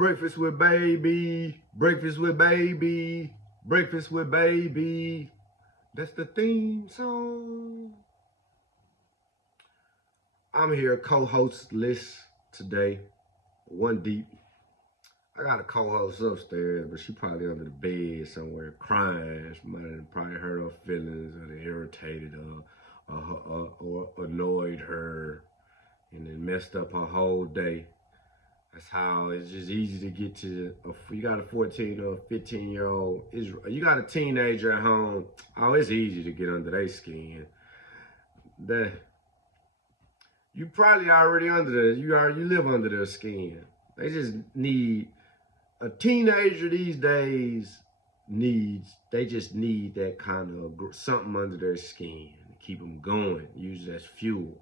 Breakfast with baby, breakfast with baby, breakfast with baby. That's the theme song. I'm here, co-hostless today, one deep. I got a co-host upstairs, but she probably under the bed somewhere crying. She might have probably hurt her feelings or they irritated her or annoyed her and then messed up her whole day. That's how it's just easy to get to. You got a 14 or 15-year-old. You got a teenager at home. Oh, it's easy to get under their skin. You probably already under there. You live under their skin. They just need a teenager these days. They just need that kind of something under their skin to keep them going. Use it as fuel.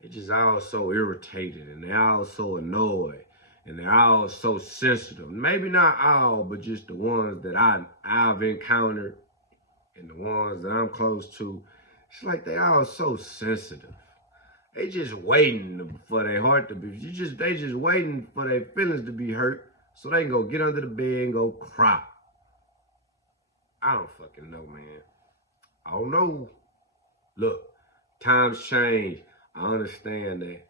They're just all so irritated and they're all so annoyed and they're all so sensitive. Maybe not all, but just the ones that I've encountered and the ones that I'm close to. It's like they all so sensitive. They just waiting for their heart to be. They just waiting for their feelings to be hurt so they can go get under the bed and go cry. I don't fucking know, man. I don't know. Look, times change. I understand that.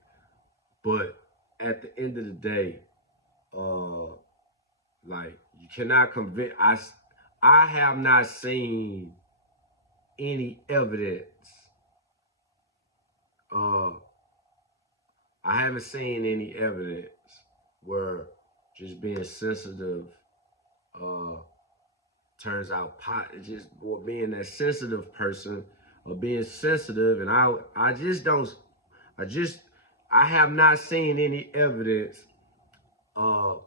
But at the end of the day, like, you cannot convince. I have not seen any evidence. I haven't seen any evidence where just being sensitive turns out just being that sensitive person or being sensitive, and I have not seen any evidence of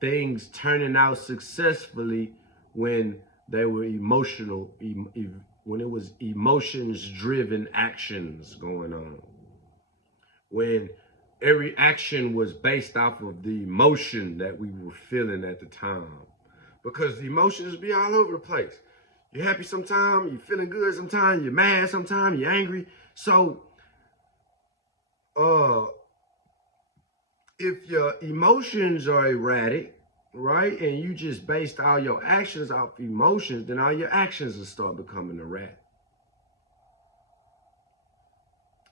things turning out successfully when they were emotional, when it was emotions-driven actions going on. When every action was based off of the emotion that we were feeling at the time. Because the emotions be all over the place. You're happy sometimes, you're feeling good sometimes, you're mad sometimes, you're angry. So, if your emotions are erratic, right, and you just based all your actions off emotions, then all your actions will start becoming erratic.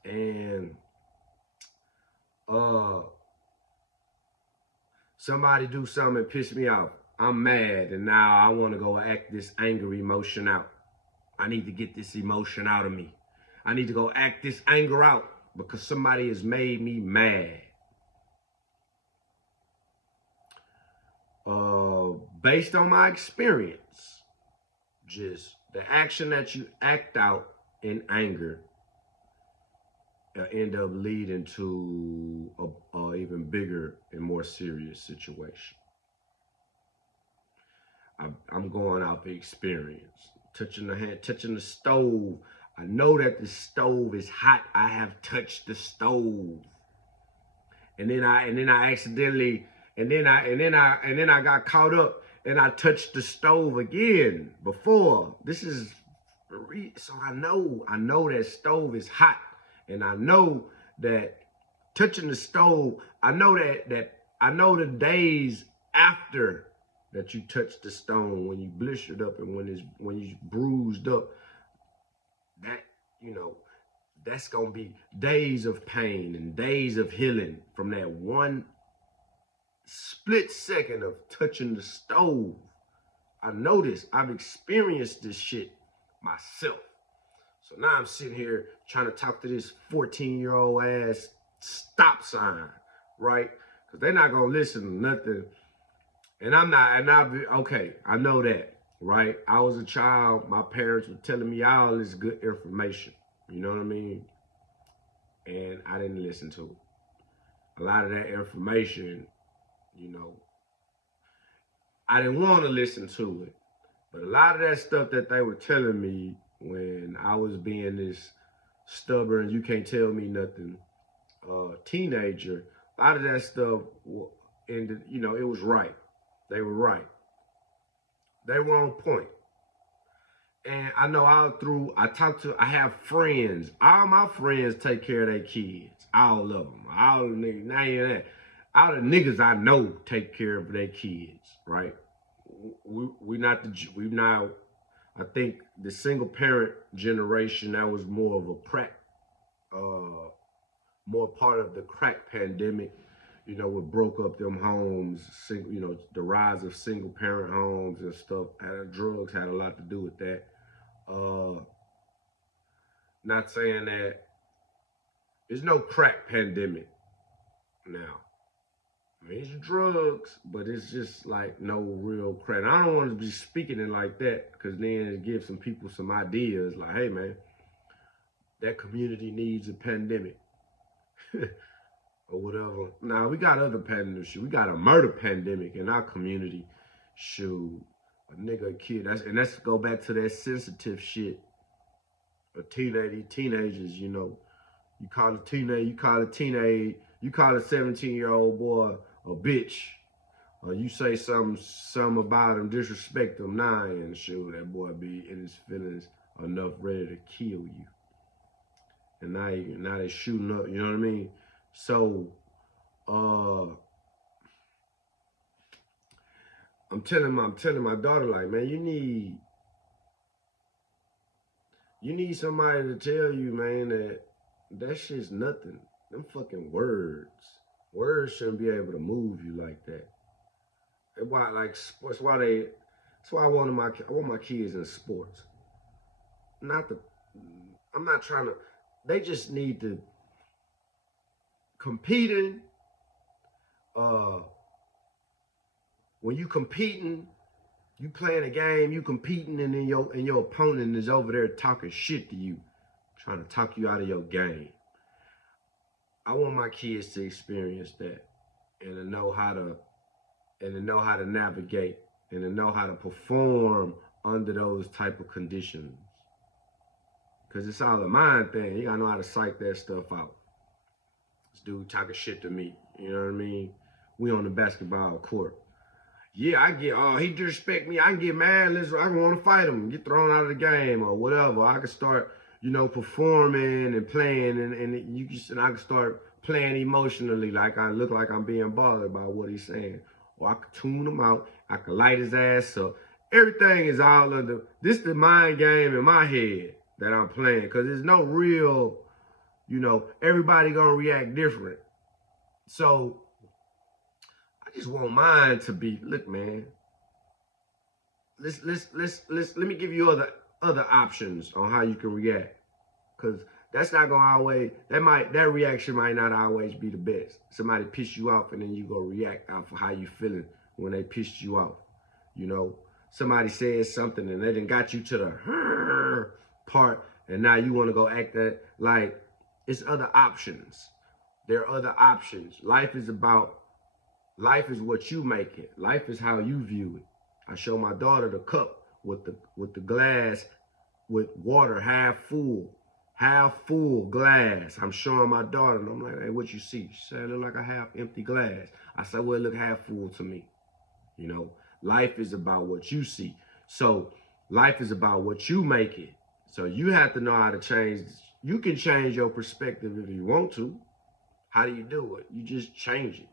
And somebody do something and piss me off. I'm mad, and now I want to go act this anger emotion out. I need to get this emotion out of me. I need to go act this anger out because somebody has made me mad. Based on my experience, just the action that you act out in anger end up leading to a even bigger and more serious situation. I'm going out the experience. Touching the hand, touching the stove. I know that the stove is hot. I have touched the stove. And then I accidentally, and then I got caught up and I touched the stove again before. So I know that stove is hot. And I know that touching the stove, I know the days after that you touched the stone, when you blistered up and when you bruised up, that, that's gonna be days of pain and days of healing from that one split second of touching the stove. I know this. I've experienced this shit myself. So now I'm sitting here trying to talk to this 14-year-old ass stop sign, right? Because they're not gonna listen to nothing. And okay, I know that, right? I was a child, my parents were telling me all this good information, you know what I mean? And I didn't listen to it. A lot of that information, I didn't want to listen to it. But a lot of that stuff that they were telling me when I was being this stubborn, you can't tell me nothing, teenager, a lot of that stuff, it was right. They were right. They were on point. And I know I have friends. All my friends take care of their kids. All of them. All of them, not even that. all the niggas I know take care of their kids, right? We not the we now. I think the single parent generation, that was more of a uh, more part of the crack pandemic. You know, what broke up them homes. You know, the rise of single parent homes and stuff. Drugs had a lot to do with that. Uh, Not saying that there's no crack pandemic now. I mean, it's drugs, but it's just like no real crack. And I don't want to be speaking it like that because then it gives some people some ideas like, hey, man, that community needs a pandemic or whatever. Now, we got other pandemics. We got a murder pandemic in our community. Shoot, a nigga, a kid. And let's go back to that sensitive shit. Teenagers, you know. You call a 17-year-old boy a bitch, or you say something about him, disrespect him, and shoot, that boy be in his feelings enough ready to kill you. And now they shooting up, you know what I mean? So, I'm telling my daughter, like, man, you need somebody to tell you, man, that shit's nothing. Them fucking words. Words shouldn't be able to move you like that. That's why, like, sports. That's why I want my kids in sports. I'm not trying to. They just need to competing. When you competing, you playing a game, you competing, and then your opponent is over there talking shit to you, trying to talk you out of your game. I want my kids to experience that and to know how to navigate and to know how to perform under those type of conditions. Cause it's all a mind thing. You gotta know how to psych that stuff out. This dude talking shit to me. You know what I mean? We on the basketball court. Yeah, I get, he disrespect me. I can get mad. I can want to fight him, get thrown out of the game or whatever. I can start, performing and playing, and I can start playing emotionally, like I look like I'm being bothered by what he's saying. Or I can tune him out. I can light his ass up. Everything is all of this the mind game in my head that I'm playing. Because there's no real, everybody going to react different. So I just want mine to be, look, man, let me give you other options on how you can react. Because that's not gonna always, that reaction might not always be the best. Somebody piss you off and then you go react off of how you feeling when they pissed you off. Somebody says something and they done got you to the part, and now you want to go act that like it's other options. There are other options. Life is what you make it. Life is how you view it. I show my daughter the cup with the glass with water half full glass. I'm showing my daughter, and I'm like, hey, what you see? She said, it look like a half empty glass. I said, well, it look half full to me. Life is about what you see. So life is about what you make it. So you have to know how to change. You can change your perspective if you want to. How do you do it? You just change it.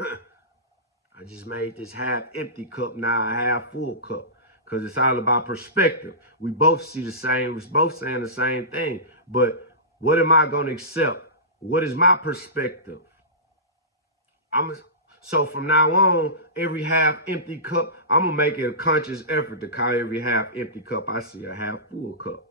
I just made this half empty cup now a half full cup. Because it's all about perspective. We both see the same, we're both saying the same thing. But what am I going to accept? What is my perspective? So from now on, every half empty cup, I'm going to make it a conscious effort to call every half empty cup I see a half full cup.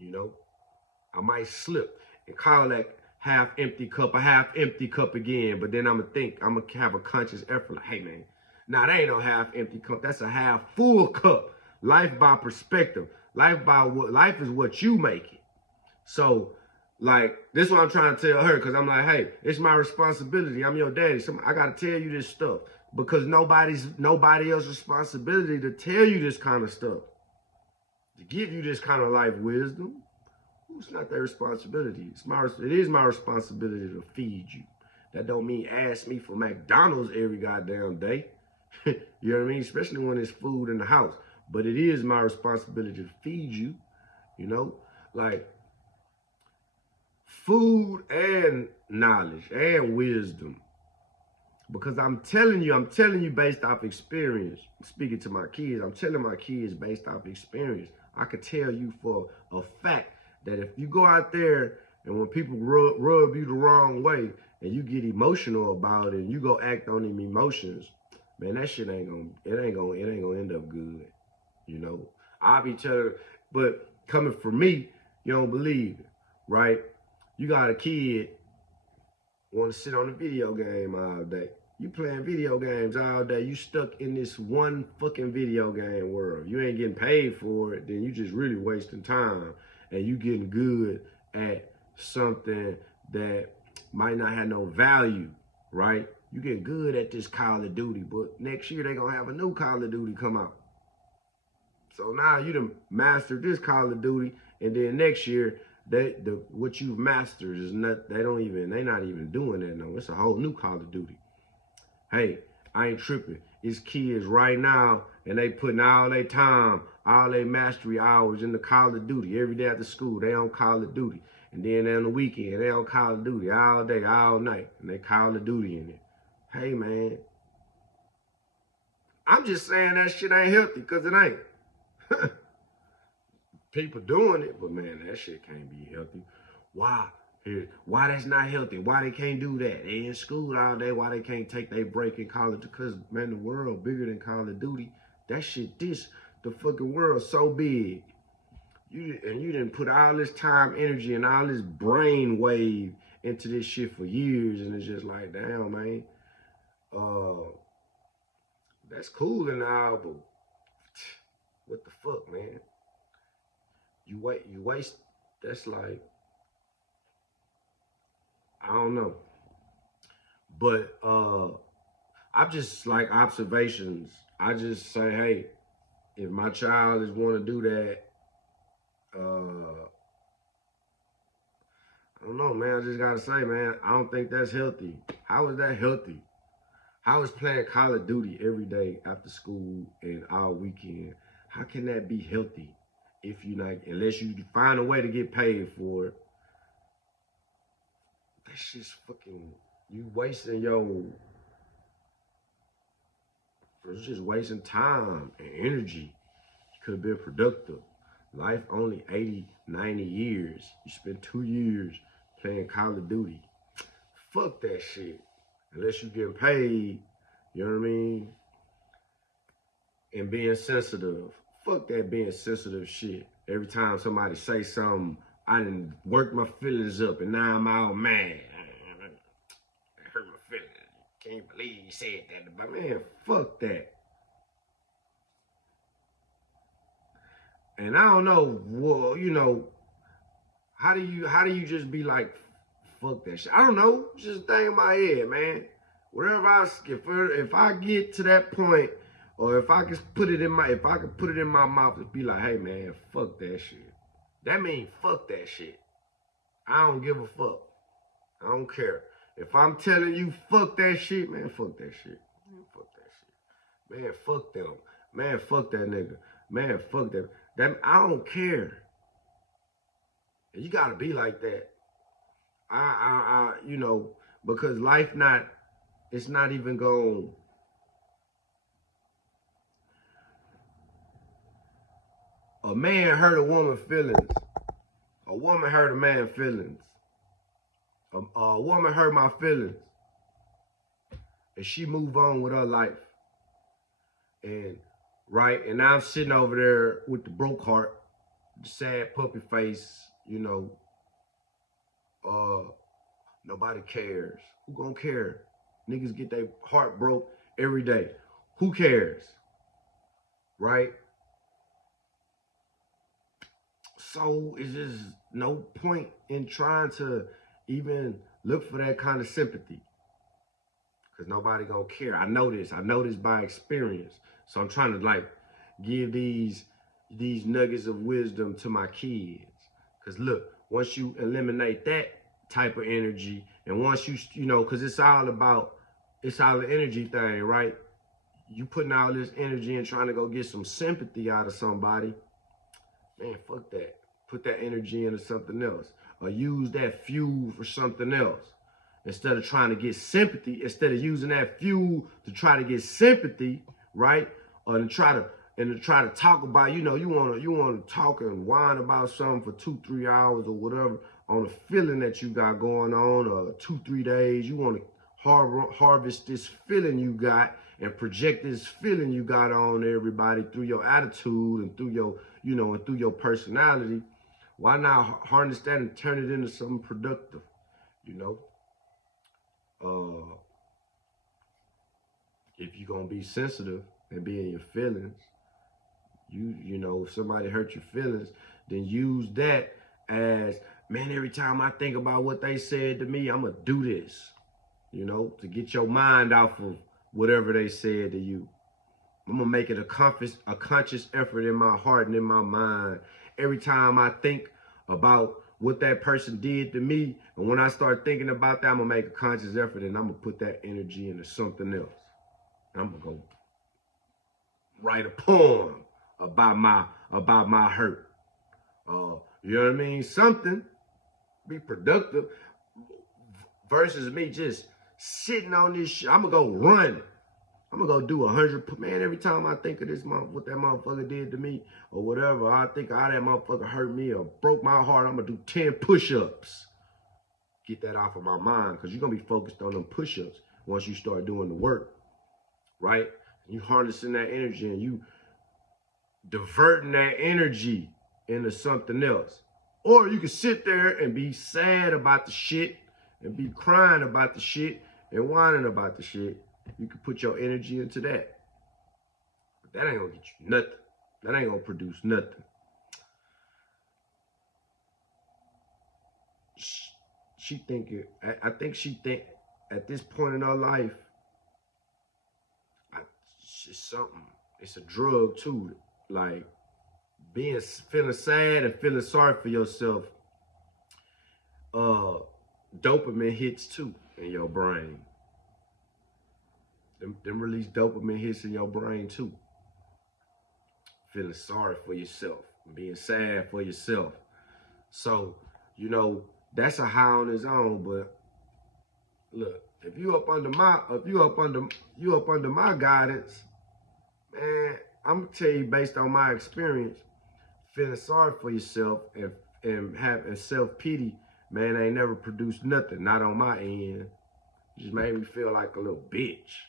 I might slip and call that half empty cup a half empty cup again. But then I'm going to have a conscious effort like, hey, man, now that ain't no half empty cup. That's a half full cup. Life by perspective. Life is what you make it. So, like, this is what I'm trying to tell her, because I'm like, hey, it's my responsibility. I'm your daddy. I got to tell you this stuff, because nobody else's responsibility to tell you this kind of stuff, to give you this kind of life wisdom. It's not their responsibility. It is my responsibility to feed you. That don't mean ask me for McDonald's every goddamn day. You know what I mean? Especially when there's food in the house. But it is my responsibility to feed you. Like, food and knowledge and wisdom Because I'm telling you based off experience. Speaking to my kids, I'm telling my kids based off experience. I could tell you for a fact that if you go out there and when people rub you the wrong way and you get emotional about it and you go act on them emotions, man, that shit ain't gonna end up good. You know, I'll be telling, but coming from me, you don't believe it, right? You got a kid want to sit on a video game all day. You playing video games all day. You stuck in this one fucking video game world. You ain't getting paid for it. Then you just really wasting time. And you getting good at something that might not have no value, right? You getting good at this Call of Duty. But next year they going to have a new Call of Duty come out. So now you done mastered this Call of Duty. And then next year, what you've mastered is not, they not even doing that no. It's a whole new Call of Duty. Hey, I ain't tripping. It's kids right now, and they putting all their time, all their mastery hours in the Call of Duty. Every day after school, they on Call of Duty. And then on the weekend, they on Call of Duty all day, all night. And they Call of Duty in it. Hey, man. I'm just saying that shit ain't healthy, because it ain't. People doing it, but man, that shit can't be healthy. Why? Why that's not healthy? Why they can't do that? They in school all day. Why they can't take their break in college? Because man, the world bigger than Call of Duty. That shit, the fucking world so big. You didn't put all this time, energy, and all this brain wave into this shit for years, and it's just like, damn, man. That's cool and all, but what the fuck, man? You waste. That's like, I don't know. But I'm just like observations. I just say, hey, if my child is want to do that, I don't know, man. I just gotta say, man, I don't think that's healthy. How is that healthy? How is playing Call of Duty every day after school and all weekend? How can that be healthy if you not, unless you find a way to get paid for it? That's just fucking, you wasting it's just wasting time and energy. You could have been productive. Life only 80, 90 years. You spend 2 years playing Call of Duty. Fuck that shit. Unless you getting paid, you know what I mean? And being sensitive. Fuck that being sensitive shit. Every time somebody say something, I done worked my feelings up and now I'm all mad. I hurt my feelings. Can't believe you said that. But man, fuck that. And I don't know, well, you know, how do you just be like, fuck that shit? I don't know. It's just a thing in my head, man. Whatever if I get to that point, or if I could put it in my mouth and be like, hey man, fuck that shit. That means fuck that shit. I don't give a fuck. I don't care. If I'm telling you fuck that shit, man, fuck that shit. Man, fuck that shit. Man, fuck them. Man, fuck that nigga. Man, fuck that. I don't care. And you gotta be like that. You know, because life it's not even going. A man hurt a woman's feelings. A woman hurt a man's feelings. A woman hurt my feelings. And she moved on with her life. And now I'm sitting over there with the broke heart, the sad puppy face, you know. Nobody cares. Who gonna care? Niggas get their heart broke every day. Who cares? Right? So it's just no point in trying to even look for that kind of sympathy. Because nobody gonna care. I know this by experience. So I'm trying to like give these nuggets of wisdom to my kids. Because look, once you eliminate that type of energy, and once you know, because it's all an energy thing, right? You putting all this energy in trying to go get some sympathy out of somebody, man, fuck that. Put that energy into something else, or use that fuel for something else. instead of trying to get sympathy, instead of using that fuel to try to get sympathy, right? Or to try to talk about, you wanna talk and whine about something for 2-3 hours or whatever on a feeling that you got going on, or 2-3 days. You want to harvest this feeling you got and project this feeling you got on everybody through your attitude and through your, and through your personality. Why not harness that and turn it into something productive? If you're gonna be sensitive and be in your feelings, if somebody hurt your feelings, then use that as, man, every time I think about what they said to me, I'm gonna do this, to get your mind off of whatever they said to you. I'm gonna make it a conscious effort in my heart and in my mind. Every time I think about what that person did to me, and when I start thinking about that, I'm gonna make a conscious effort and I'm gonna put that energy into something else. I'm gonna go write a poem about my hurt. You know what I mean? Something, be productive, versus me just sitting on this shit. I'm gonna go run. I'm gonna go do 100, man, every time I think of this what that motherfucker did to me or whatever, I think how that motherfucker hurt me or broke my heart, I'm gonna do 10 push-ups. Get that off of my mind, because you're gonna be focused on them push-ups once you start doing the work, right? You harnessing that energy and you diverting that energy into something else. Or you can sit there and be sad about the shit and be crying about the shit and whining about the shit. You can put your energy into that. But that ain't gonna get you nothing. That ain't gonna produce nothing. I think she think at this point in her life, it's something. It's a drug too. Like feeling sad and feeling sorry for yourself. Dopamine hits too in your brain. Them release dopamine hits in your brain too. Feeling sorry for yourself, being sad for yourself. So, that's a high on its own. But look, if you up under my guidance, man, I'm gonna tell you based on my experience, feeling sorry for yourself and having self-pity, man, ain't never produced nothing, not on my end. It just made me feel like a little bitch.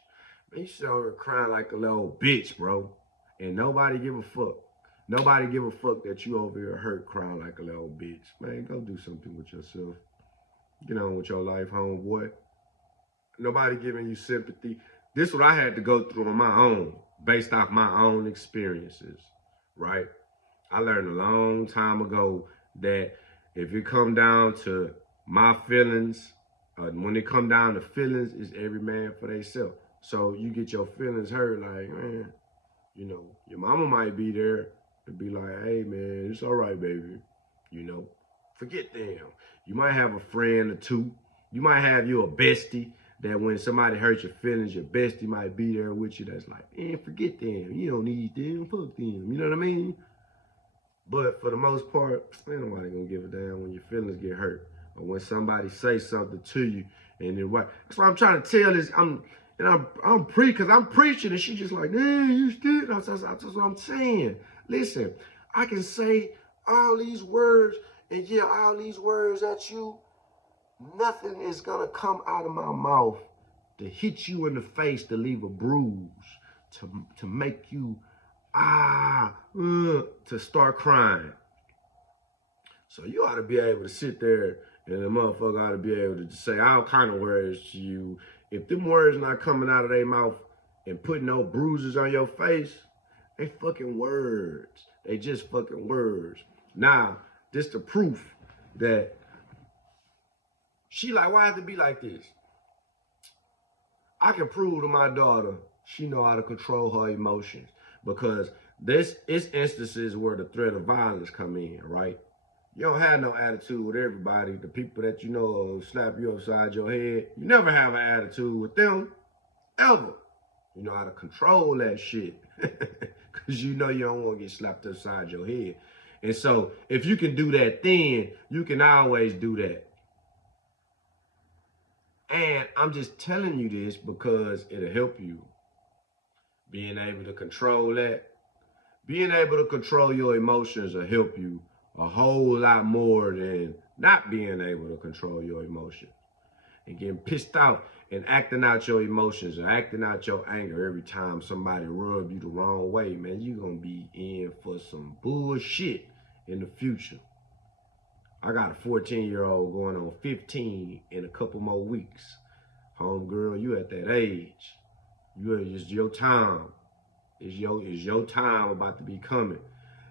Man, you sit over here crying like a little bitch, bro. And nobody give a fuck. Nobody give a fuck that you over here hurt crying like a little bitch. Man, go do something with yourself. Get on with your life, homeboy. Nobody giving you sympathy. This is what I had to go through on my own, based off my own experiences, right? I learned a long time ago that if it come down to my feelings, when it come down to feelings, it's every man for themselves. So you get your feelings hurt, like, man, your mama might be there and be like, hey, man, it's all right, baby. Forget them. You might have a friend or two. You might have you a bestie that when somebody hurts your feelings, your bestie might be there with you. That's like, man, forget them. You don't need them. Fuck them. You know what I mean? But for the most part, ain't nobody gonna give a damn when your feelings get hurt or when somebody say something to you. And then what? That's what I'm trying to tell is I'm preaching, and she just like, man, you still. That's what I'm saying. Listen, I can say all these words and yell all these words at you. Nothing is gonna come out of my mouth to hit you in the face, to leave a bruise, to make you to start crying. So you ought to be able to sit there and the motherfucker ought to be able to say all kind of words to you. If them words not coming out of their mouth and putting no bruises on your face, they fucking words. They just fucking words. Now, this the proof that she like, why have to be like this? I can prove to my daughter she know how to control her emotions, because it's instances where the threat of violence come in, right? You don't have no attitude with everybody. The people that you know will slap you upside your head, you never have an attitude with them, ever. You know how to control that shit, because you know you don't want to get slapped upside your head. And so if you can do that then, you can always do that And I'm just telling you this because it'll help you. Being able to control that. Being able to control your emotions will help you a whole lot more than not being able to control your emotions. And getting pissed off and acting out your emotions or acting out your anger every time somebody rub you the wrong way, man, you're going to be in for some bullshit in the future. I got a 14-year-old going on 15 in a couple more weeks. Homegirl, you at that age. It's your time. It's your time about to be coming.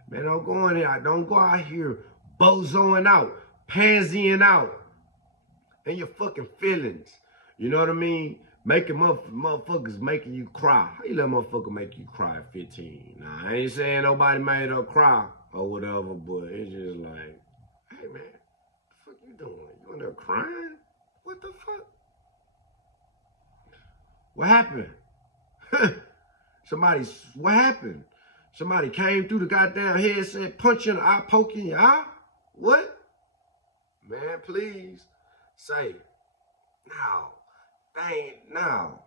Man, don't go out here bozoing out, pansying out, and your fucking feelings. You know what I mean? Making motherfuckers making you cry. How you let motherfucker make you cry at 15? Nah, I ain't saying nobody made her cry or whatever, but it's just like, hey man, what the fuck you doing? You in there crying? What the fuck? What happened? What happened? Somebody came through the goddamn headset, punch you in the eye, poke you in your eye? What? Man, please say, no.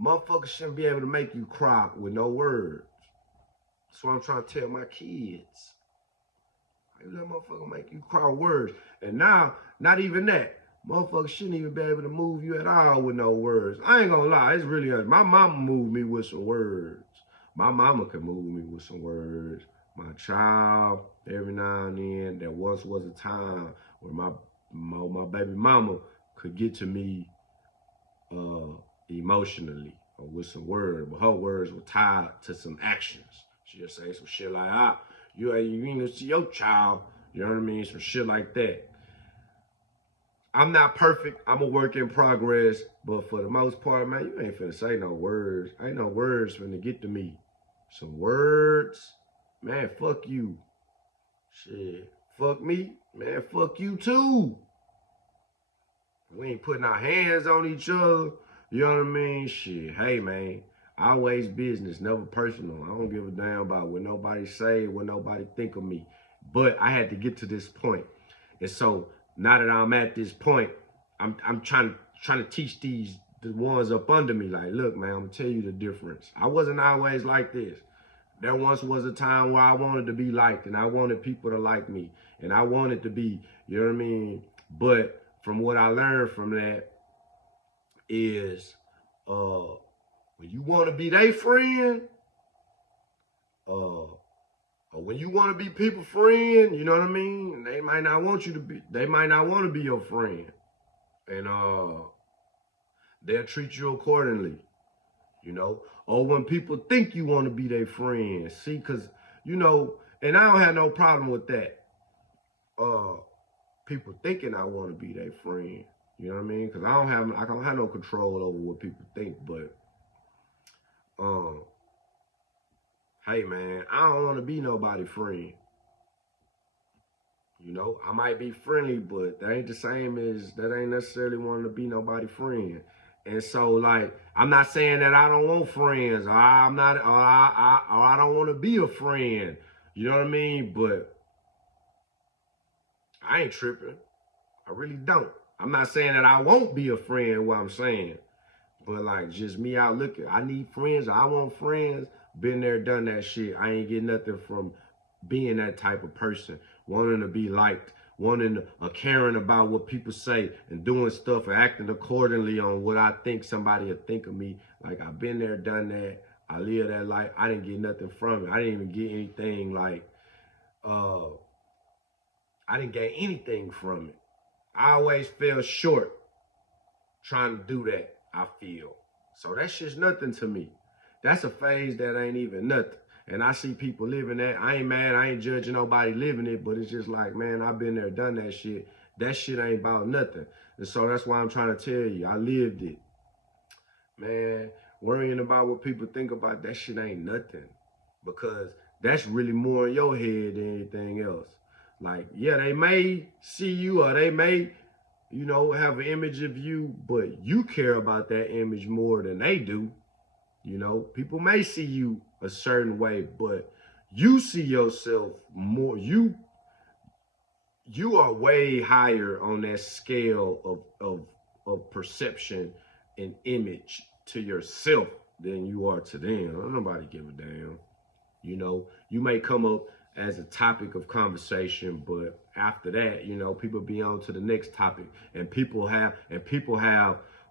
Motherfuckers shouldn't be able to make you cry with no words. That's what I'm trying to tell my kids. I let motherfucker make you cry with words. And now, not even that. Motherfuckers shouldn't even be able to move you at all with no words. I ain't gonna lie, it's really, my mama moved me with some words. My mama could move me with some words. My child, every now and then, there once was a time where my baby mama could get to me emotionally or with some words, but her words were tied to some actions. She'll say some shit like, you ain't gonna see your child, you know what I mean? Some shit like that. I'm not perfect. I'm a work in progress. But for the most part, man, you ain't finna say no words. Ain't no words finna get to me. Some words, man, fuck you. Shit, fuck me, man, fuck you too. We ain't putting our hands on each other. You know what I mean? Shit, hey, man, always business, never personal. I don't give a damn about what nobody say, what nobody think of me. But I had to get to this point. And so, now that I'm at this point, I'm trying to teach the ones up under me, like, look, man, I'm gonna tell you the difference. I wasn't always like this. There once was a time where I wanted to be liked and I wanted people to like me and I wanted to be, you know what I mean? But from what I learned from that is, when you want to be their friend, when you want to be people's friend, you know what I mean? They might not want to be your friend. And they'll treat you accordingly, you know? Or when people think you want to be their friend. See, because, you know, and I don't have no problem with that. People thinking I want to be their friend. You know what I mean? Because I don't have no control over what people think, but hey man, I don't want to be nobody's friend. You know, I might be friendly, but that ain't the same as, that ain't necessarily wanting to be nobody's friend. And so, like, I'm not saying that I don't want friends, or I don't want to be a friend. You know what I mean? But I ain't tripping. I really don't. I'm not saying that I won't be a friend, what I'm saying. But like, just me out looking. I need friends. I want friends. Been there, done that shit. I ain't getting nothing from being that type of person. Wanting to be liked. Wanting to, caring about what people say and doing stuff and acting accordingly on what I think somebody will think of me. Like, I've been there, done that. I live that life. I didn't get nothing from it. I didn't even get anything like, I didn't get anything from it. I always fell short trying to do that, I feel. So that's just nothing to me. That's a phase that ain't even nothing. And I see people living that. I ain't mad. I ain't judging nobody living it. But it's just like, man, I've been there, done that shit. That shit ain't about nothing. And so that's why I'm trying to tell you, I lived it. Man, worrying about what people think about that shit ain't nothing. Because that's really more in your head than anything else. Like, yeah, they may see you or they may, you know, have an image of you, but you care about that image more than they do. You know, people may see you a certain way, but you see yourself more. you are way higher on that scale of perception and image to yourself than you are to them. Nobody give a damn. You know, you may come up as a topic of conversation, but after that, you know, people be on to the next topic, and people have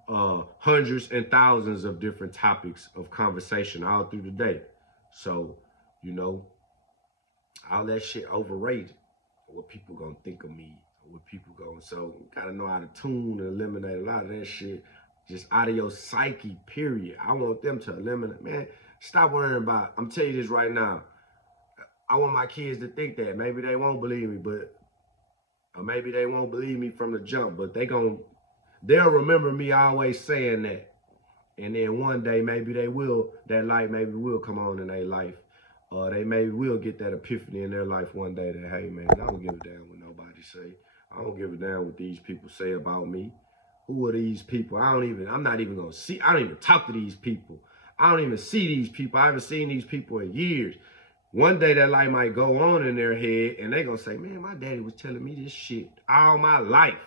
hundreds and thousands of different topics of conversation all through the day. So, you know, all that shit overrated. What people gonna think of me? What people gonna so you gotta know how to tune and eliminate a lot of that shit just out of your psyche. Period. I want them to eliminate. Man, stop worrying about. I'm telling you this right now. I want my kids to think that. Maybe they won't believe me, but or maybe they won't believe me from the jump. But they'll remember me always saying that. And then one day maybe they will. That light maybe will come on in their life. They maybe will get that epiphany in their life one day that, hey, man, I don't give a damn what nobody say. I don't give a damn what these people say about me. Who are these people? I'm not even going to see. I don't even talk to these people. I don't even see these people. I haven't seen these people in years. One day that light might go on in their head and they're going to say, man, my daddy was telling me this shit all my life.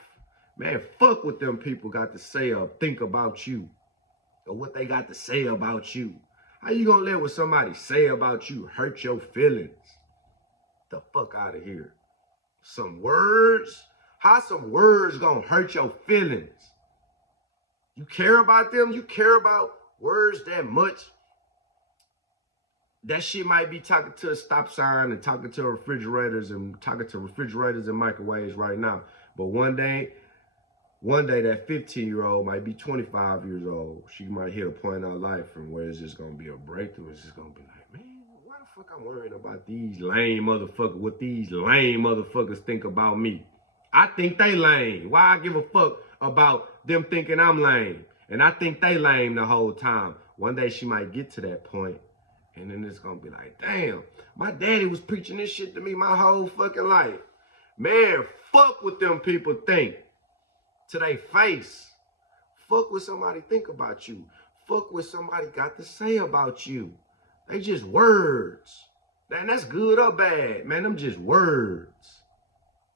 Man, fuck what them people got to say or think about you or what they got to say about you. How you gonna let what somebody say about you hurt your feelings? The fuck out of here. Some words? How some words gonna hurt your feelings? You care about them? You care about words that much? That shit might be talking to a stop sign and talking to refrigerators and microwaves right now. But one day that 15-year-old might be 25 years old. She might hit a point in her life from where it's just gonna be a breakthrough. It's just gonna be like, man, why the fuck I'm worrying about these lame motherfuckers? What these lame motherfuckers think about me? I think they lame. Why I give a fuck about them thinking I'm lame? And I think they lame the whole time. One day she might get to that point, and then it's gonna be like, damn, my daddy was preaching this shit to me my whole fucking life. Man, fuck what them people think. To their face. Fuck what somebody think about you. Fuck what somebody got to say about you. They just words. Man, that's good or bad. Man, them just words.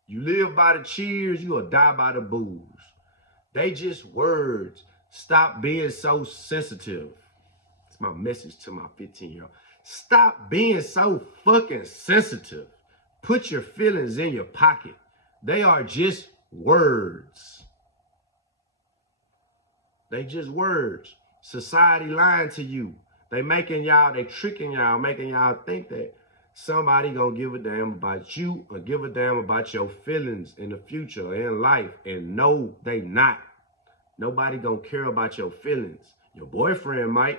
You live by the cheers, you will die by the boos. They just words. Stop being so sensitive. It's my message to my 15-year-old. Stop being so fucking sensitive. Put your feelings in your pocket. They are just words. They just words. Society lying to you. They tricking y'all, making y'all think that somebody gonna give a damn about you or give a damn about your feelings in the future or in life. And no, they not. Nobody gonna care about your feelings. Your boyfriend might.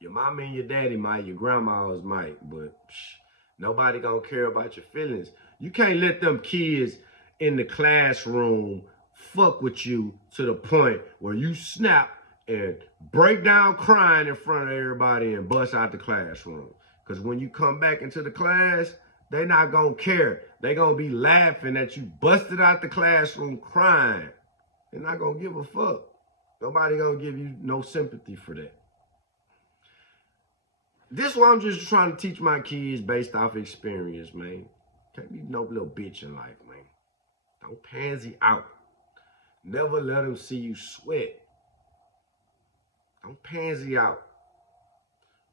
Your mama and your daddy might. Your grandmas might. But nobody gonna care about your feelings. You can't let them kids in the classroom fuck with you to the point where you snap and break down crying in front of everybody and bust out the classroom. Because when you come back into the class, they not gonna care. They gonna be laughing at you busted out the classroom crying. They're not gonna give a fuck. Nobody gonna give you no sympathy for that. This is what I'm just trying to teach my kids based off experience, man. Can't be no little bitch in life, man. Don't pansy out. Never let them see you sweat. Don't pansy out.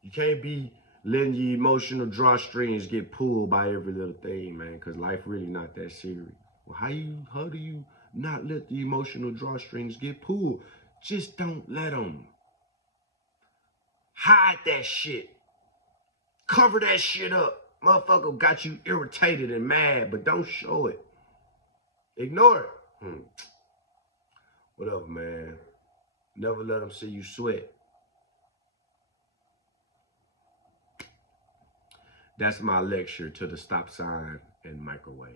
You can't be letting your emotional drawstrings get pulled by every little thing, man, because life really not that serious. Well, how do you not let the emotional drawstrings get pulled? Just don't let them. Hide that shit. Cover that shit up. Motherfucker got you irritated and mad, but don't show it. Ignore it. Whatever, man. Never let them see you sweat. That's my lecture to the stop sign and microwave.